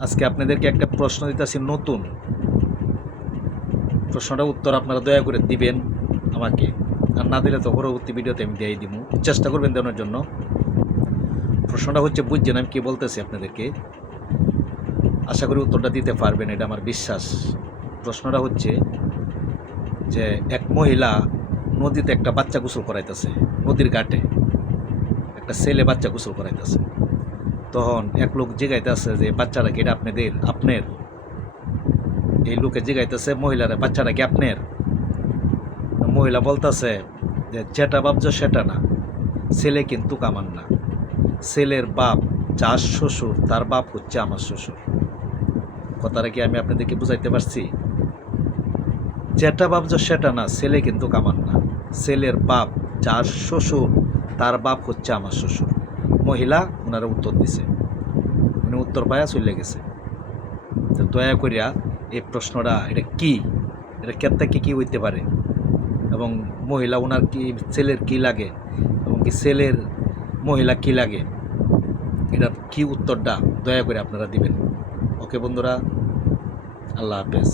আজকে আপনাদেরকে একটা প্রশ্ন দিতেছি, নতুন প্রশ্নটা উত্তর আপনারা দয়া করে দিবেন আমাকে, আর না দিলে তো পরবর্তী ভিডিওতে আমি দিয়ে দিব, চেষ্টা করবেন দেওয়ার জন্য। প্রশ্নটা হচ্ছে, বুঝছেন আমি কি বলতেছি আপনাদেরকে? আশা করি উত্তরটা দিতে পারবেন, এটা আমার বিশ্বাস। প্রশ্নটা হচ্ছে যে এক মহিলা নদীতে একটা বাচ্চা গোসল করাইতেছে, নদীর ঘাটে একটা ছেলে বাচ্চা গোসল করাইতেছে। তখন এক লোক জিগাইতেছে যে বাচ্চারা কি এটা আপনার? এই লোকে জিগাইতেছে মহিলারা, বাচ্চারা কি আপনার? মহিলা বলতেছে যে যেটা ভাবছো সেটা না, ছেলে কিন্তু আমার না, ছেলের বাপ যার শ্বশুর তার বাপ হচ্ছে আমার শ্বশুর। কথাটা কি আমি আপনাদেরকে বুঝাইতে পারছি? যেটা ভাবছো সেটা না, ছেলে কিন্তু আমার না, ছেলের বাপ যার শ্বশুর তার বাপ হচ্ছে আমার শ্বশুর। মহিলা ওনারা উত্তর দিছে, উনি উত্তর পায়া চলে গেছে। তো দয়া করিয়া এই প্রশ্নটা, এটা কি, এটা কেত্তা কি হইতে পারে, এবং মহিলা ওনার কি, ছেলের কি লাগে, এবং কি ছেলের মহিলা কি লাগে, এটার কি উত্তরটা দয়া করে আপনারা দিবেন। ওকে বন্ধুরা, আল্লাহ হাফেজ।